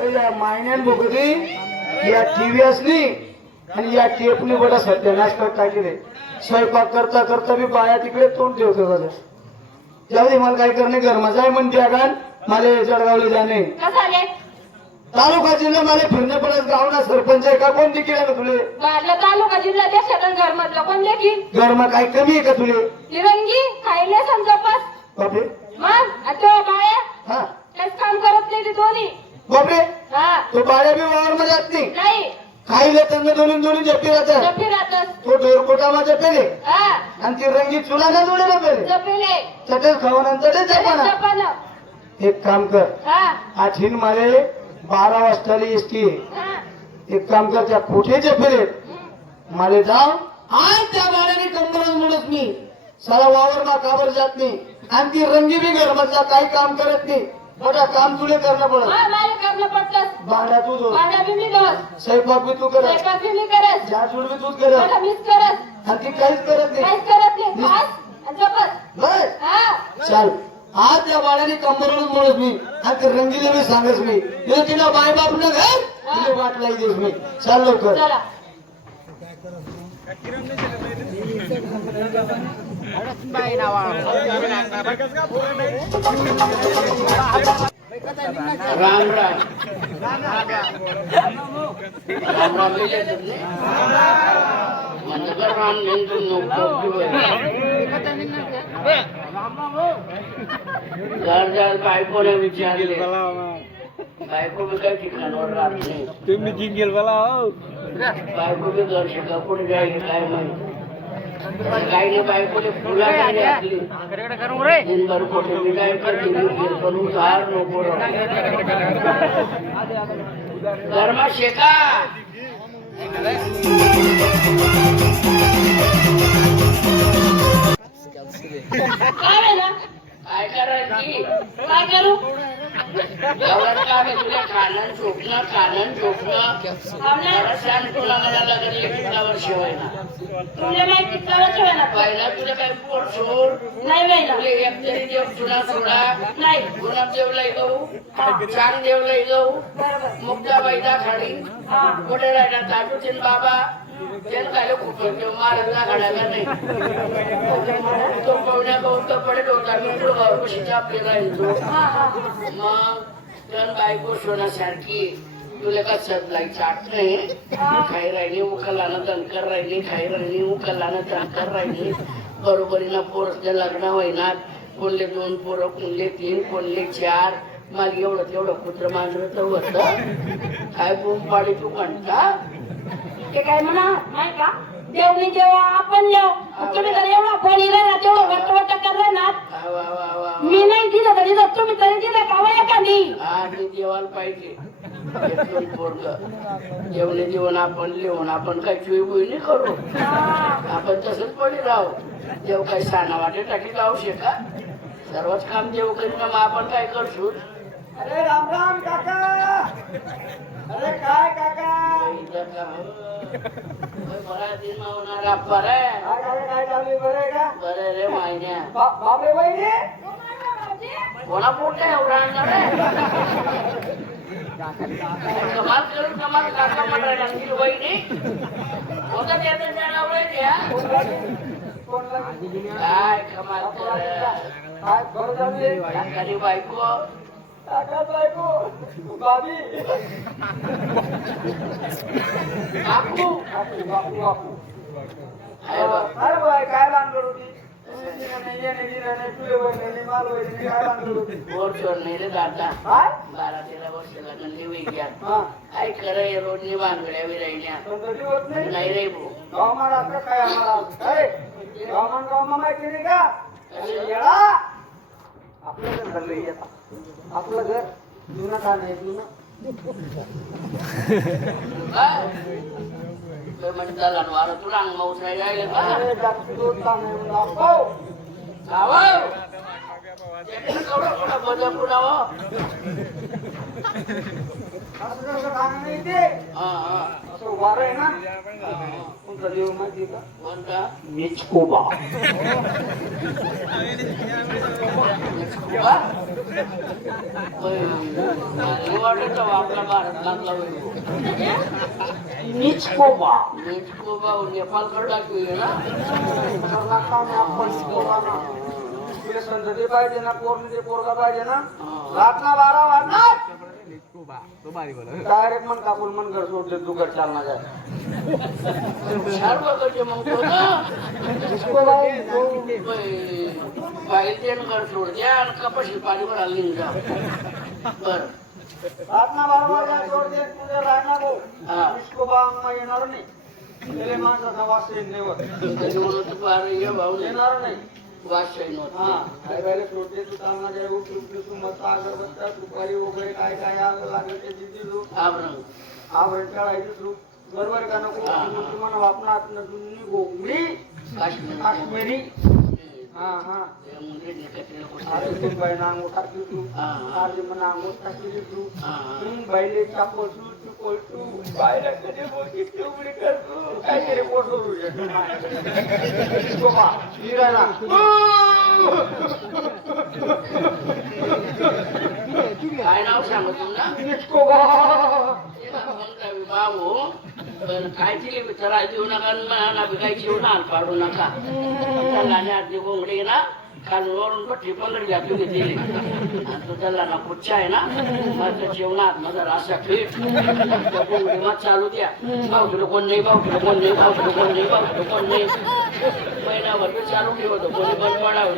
पहिल्या महिन्यान बघली या टीव्ही असली आणि या टेपने बडा सत्यानाश करता गेले. स्वयंपाक करता करता मी बाया तिकडे तोंड ठेवतो बघा. जाऊ दे मला काय करणे घर जाय म्हणते अगान मला जळगावला जाणे. तालुका जिल्हा मला फिरणे पडत गावना सरपंच आहे का कोण देखील आहे तुले? तालुका जिल्हा देशात घर मधलं कोण देखील घर मग काही कमी आहे का तुले? तिरंगी खायला समजपास बापरे मग आता बाया हा काहीच काम करत नाही ते दोन्ही. बापरे हा तो बाळ्या बी वावर मध्ये जात नाही नाही खाईले त्यांना दोन्ही दोन्ही जपी राहतात. जपी राहतस तो ढोरकोटामध्ये पेले हा आणि ती रंगी चुला ना जोडे पेले जपिले चटेच खाऊन चटेच जपाना. जपाना एक काम कर हा आठीन मारे 12 वाजताली एसटी हा एक काम कर त्या कुठे जपेले माले जाऊ आज त्या बाळ्याने कंबरच म्हणत मी सारा वावर मा काबर जात नाही आणि ती रंगी बी घरमधला काही काम करत नाही. मोठा काम तुले करणं पडत. हा मला करणं पडतस भांड्या तू धुव, भांडा बी मी धुवस स्वयंपाक बी तू करत, स्वयंपाक बी मी करत झाडझूड बी तूच करत मला मीच करत आणि ती काहीच करत नाही. काहीच करत नाही खास आणि जपत बस हा चाल आज त्या बाळाने कंबरच म्हणत मी आणि ते रंगीला मी सांगत मी हे तिला बाय बाप न घर तिला वाट लाई देस मी. चाल लवकर चला राम राम राम राम म्हणलं राम घर घर बायकोने विचारले बायको बी काही ठिकाणावर राहत नाही. तुम्ही जिंगेल मला बायको बी घर शिका कोणी जाईल काय माहिती. गायने बायकोले फुला घातली दिनभर कोठे मी काय करते करून झाड नको धर्मा शेका काय ना काय करायची काय करू एवढं काम आहे तुला कानन झोपणं शांत तुला मला लागले 15 वर्ष व्हायला तुला माहिती करायचं ना पहिला तुला काय पोट सोड नाही व्हायला तुला एक तरी देव चुना सोडा नाही गुलाबदेवला गहू चांगदेवला गहू मुक्ताबाईला खाडी कुठे राहिला ताटूचीन बाबा त्याला काय खूप महाराजला घालायला नाही तो पवण्या गौत पडेल होता मी कशी आपले राहिलो मग तर बायको सोनासारखी तुला का सदलाई चाट नाही खाई राहिली उकलानं दणकर राहिली खाई राहिली उकलानं दणकर राहिली बरोबरीनं पोरसने लग्न होईनात कोणले 2 पोरं कोणले 3 कोणले 4 मला एवढं तेवढं कुत्र मांजर तर होत काय बोंब पाडी तू म्हणता ते काय म्हणा नाही का देवनी जेव्हा आपण जेव तुम्ही जर एवढा फोन राहिला तेवढं वटवट करलाय ना मी नाही दिलं तरी जर तुम्ही तरी दिलं का वय एखादी आणि जेवायला पाहिजे जेवणे जेवण आपण लिहून आपण काय चुई बुई नाही करू आपण तसंच पडे राहू जेव काही साना वाटे टाकी लावू शका सर्वच काम जेव करीन मग आपण काय करतो. अरे राम राम काका अरे काय काका बरा दिन होणार बरं काय चालू बरं का बरं रे मायन्या बापरे वहिनी कोणा पोट नाही एवढा कमाल करून कमाल काका म्हणायला वहिनी होता त्याचं काय कमाल काय बरं झाली काकानी बायको काका बायको बाबी बापू बापू आहे बा. अरे बाय काय बांधकर होती बोर चोर नाही रे दादा 12-13 वर्ष लागली विज्ञान काय करे रोडनी बांधड्या विरायल्या नाही रे भाऊ हवामान असं काय आम्हाला हवामान माहिती नाही का आपलं घर आपलं घर जुनं का नाही जुनं म्हणजे दलाल वारं तुला अंग मावसाय राहिले का अरे जास्त दूध का नाही म्हणून बदल पुरावा असं कसं खाणं नाही ते असं वारं आहे ना कोणता देव माहिती का कोणता मिचकोबा वाटत आपला भारतातला वैभव निचकोबा मेक्सिकोबा नेपाळकडे टाकली ना तुला संतती पाहिजे ना पोरने पोरगा पाहिजे ना रातना 12 वाजणार डायरेक्ट मन कापून मन घर सोडले तू घर चालना जाय हुशार बघायचे मग तो ना पाहिजे घर सोड द्या आणि कपाशी पाणीवर आली जा बर रातना 12 वाजता सोड दे तुझ्या राहणार भाऊ निचकोबा येणार नाही त्याला माणसाचा वास येणार नाही काय बाहेर सोडते तू चालना जाय उठू मस्त अगरबत्त्या दुपारी वगैरे काय काय लागलं ते दिदी तू आवरण काढायचं तू बरोबर का नको तुम्हाला वापनात गोंगडी काश्मीरी हा हा अरे तू बाईना अंगोट टाकली तू अरे मला अंगोट टाकली तू बाईले चापसू तू कोलटू बाईला कधी बोलती तेवढी करतो काहीतरी पोटू बाबा निघाला काय नाव सांगू बाबू काय दिली त्याला देऊ नका ना काही जेवू ना पाडू नका त्याला आधी गोंगडी ना खालून वरून पट्टी 15 घातली घेतली आणि तो त्याला ना पुच्छा आहे ना माझं जेवणात माझा रासा फिट गोंगडी मग चालू द्या भाऊकडे कोण नाही भाऊकडे कोण नाही भाऊकडे कोण नाही भाऊकडे कोण नाही महिनाभर मी चालू ठेवतो कोणी बंद पडावं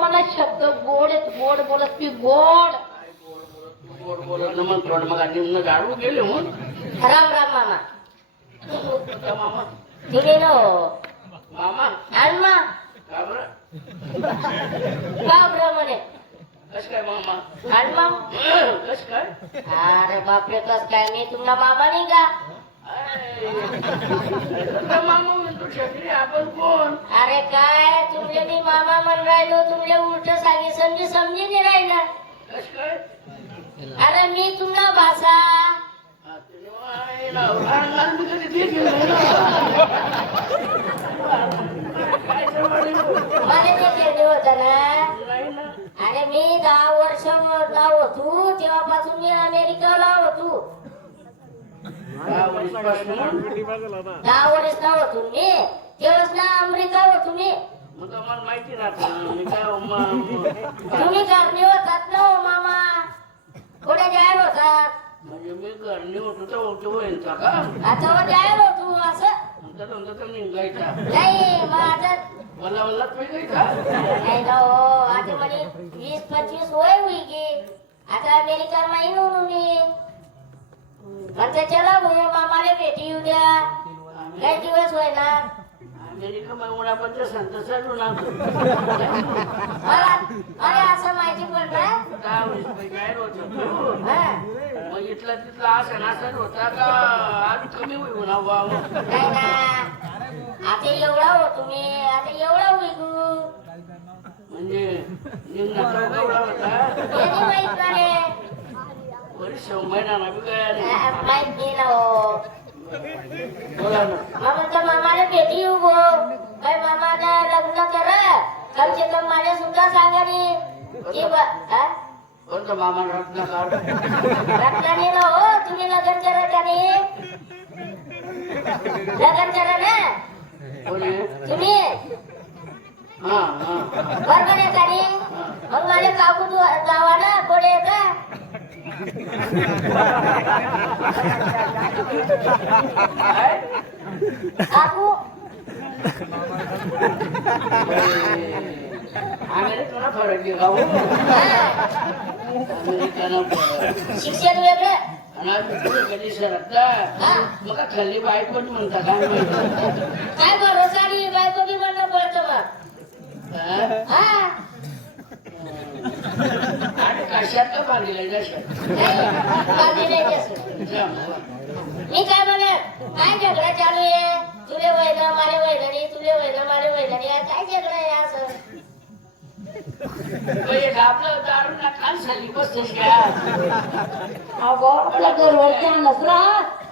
मला शब्द गोड गोड बोलत मी गोड गोड बोलत मग थोडं मग निम्न गाडू गेले म्हणून राम राम मामा मामा ठीक आहे ना मामा आण्मा का बरं का बरं म्हणे कस काय मामा आण्मा कस काय अरे बापरे कस काय मी तुमचा मामा नाही का मामा म्हणतो छत्री आपण कोण अरे काय तुमले मी मामा म्हण राहिलो तुमले उलट सांगी समजी नाही राहिला कस काय अरे मी तुमचा भाषा मला ते खेळले होता ना अरे मी 10 वर्ष होतो तेव्हापासून मी अमेरिकेला होतो 10 वर्षापासून 10 वर्ष होतो मी तेव्हाच ना अमेरिका होतो मी मग मला माहिती राहत मी काय तुम्ही करणे होतात ना हो मामा कुठे जायला होतात म्हणजे मी घरणी होतो तर होतो होईल का आता जायला होतो असं म्हणतात निघायचा नाही माझं मला मला तुम्ही का नाही ना हो आता म्हणे 20-25 वय होई गे आता अमेरिका माहीत होऊन मी म्हणते चला भाऊ मामाला भेटी येऊ द्या काही दिवस होय ना अमेरिका मग आपण ते संत चालू ना मला अरे असं माहिती पडलं 10 वर्ष काय होत हा मग इथला तिथला असं नासर होता का आज कमी होईल ना नाही ना आता एवढा हो तुम्ही आता एवढा होई गो म्हणजे निघण्याचा एवढा होता याने माहित ना रे बरीच महिना ना बी काय माहित नाही ना हो बोला ना मग तर मामाला भेटी येऊ गो काय मामाला लग्न करा कमसे कम माझ्या सुद्धा सांगा नी कोणतं मामा रत्नाकार रत्नाने ना हो तुम्ही लग्न करा का नाही लग्न करा ना कोणी तुम्ही हा हा बरोबर आहे का नाही मग माझे काकू जावा ना कोणी का काकू अमेरिकाला फरक आहे का अमेरिकाला शिक्षण वेगळं कधी सरकता मग खाली बाईक पण म्हणता काय माहिती काय भरोसा नाही बायको बी म्हणणं पडतं मग हा आणि कशात का बांधलेलं मी काय म्हणत काय झगडा चालू आहे तुले वैद मारे वैदनी तुले वैद मारे वैदनी काय झगडा आहे असं एक आपलं दारू ना काल झाली बसतेस का अगो आपल्या घरवर ध्यानच राहत